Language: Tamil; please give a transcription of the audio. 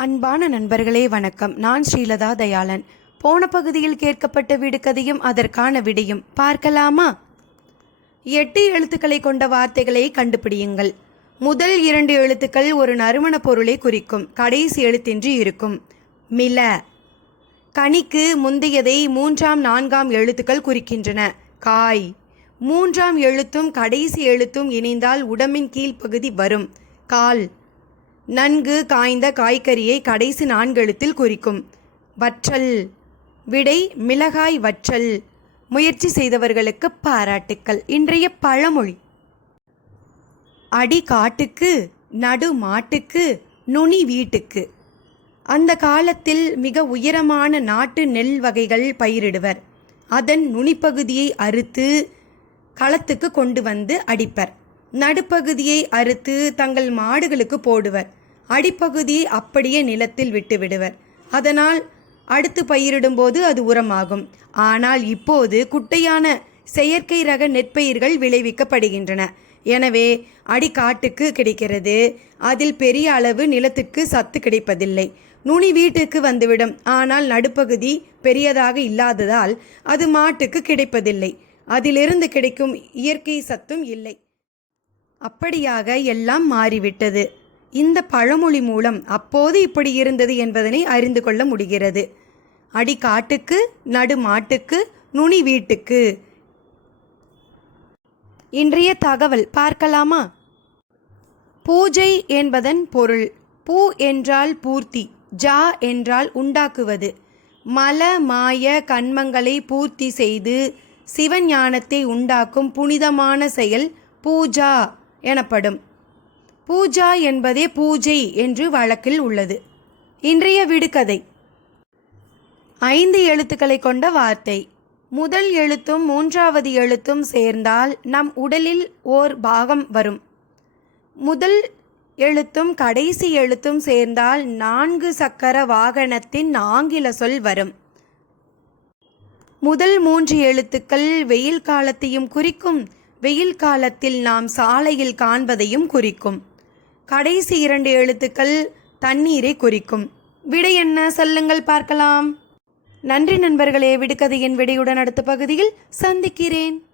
அன்பான நண்பர்களே வணக்கம். நான் ஸ்ரீலதா தயாளன். போன பகுதியில் கேட்கப்பட்ட விடுகதையும் அதற்கான விடையும் பார்க்கலாமா? எட்டு எழுத்துக்களை கொண்ட வார்த்தைகளை கண்டுபிடியுங்கள். முதல் இரண்டு எழுத்துக்கள் ஒரு நறுமண பொருளை குறிக்கும் கடைசி எழுத்தின்றி இருக்கும். மில. கனிக்கு முந்தையதை மூன்றாம் நான்காம் எழுத்துக்கள் குறிக்கின்றன. காய். மூன்றாம் எழுத்தும் கடைசி எழுத்தும் இணைந்தால் உடம்பின் கீழ்ப்பகுதி வரும். கால். நன்கு காய்ந்த காய்கறியை கடைசி நான்கெழுத்தில் குறிக்கும். வற்றல். விடை மிளகாய் வற்றல். முயற்சி செய்தவர்களுக்கு பாராட்டுக்கள். இன்றைய பழமொழி. அடி காட்டுக்கு நடு மாட்டுக்கு நுனி வீட்டுக்கு. அந்த காலத்தில் மிக உயரமான நாட்டு நெல் வகைகள் பயிரிடுவர். அதன் நுனிப்பகுதியை அறுத்து களத்துக்கு கொண்டு வந்து அடிப்பர். நடுப்பகுதியை அறுத்து தங்கள் மாடுகளுக்கு போடுவர். அடிப்பகுதியை அப்படியே நிலத்தில் விட்டு விடுவர். அதனால் அடுத்து பயிரிடும்போது அது உரமாகும். ஆனால் இப்போது குட்டையான செயற்கை ரக நெற்பயிர்கள் விளைவிக்கப்படுகின்றன. எனவே அடிக்காட்டுக்கு கிடைக்கிறது. அதில் பெரிய அளவு நிலத்துக்கு சத்து கிடைப்பதில்லை. நுனி வீட்டுக்கு வந்துவிடும். ஆனால் நடுப்பகுதி பெரியதாக இல்லாததால் அது மாட்டுக்கு கிடைப்பதில்லை. அதிலிருந்து கிடைக்கும் இயற்கை சத்தும் இல்லை. அப்படியாக எல்லாம் மாறிவிட்டது. இந்த பழமொழி மூலம் அப்போது இப்படி இருந்தது என்பதனை அறிந்து கொள்ள முடிகிறது. அடி காட்டுக்கு நடு மாட்டுக்கு நுனி வீட்டுக்கு. இன்றைய தகவல் பார்க்கலாமா? பூஜை என்பதன் பொருள். பூ என்றால் பூர்த்தி ஜா என்றால் உண்டாக்குவது. மல மாய கண்மங்களை பூர்த்தி செய்து சிவஞானத்தை உண்டாக்கும் புனிதமான செயல் பூஜா. எனப்படும். பூஜா என்பதே பூஜை என்று வழக்கில் உள்ளது. இன்றைய விடுகதை. ஐந்து எழுத்துக்களை கொண்ட வார்த்தை. முதல் எழுத்தும் மூன்றாவது எழுத்தும் சேர்ந்தால் நம் உடலில் ஓர் பாகம் வரும். முதல் எழுத்தும் கடைசி எழுத்தும் சேர்ந்தால் நான்கு சக்கர வாகனத்தின் ஆங்கில சொல் வரும். முதல் மூன்று எழுத்துக்கள் வெயில் காலத்தையும் குறிக்கும். வெயில் காலத்தில் நாம் சாலையில் காண்பதையும் குறிக்கும். கடைசி இரண்டு எழுத்துக்கள் தண்ணீரை குறிக்கும். விடை என்ன? சொல்லுங்கள் பார்க்கலாம். நன்றி நண்பர்களே விடுகதையின் விடையுடன் அடுத்த பகுதியில் சந்திக்கிறேன்.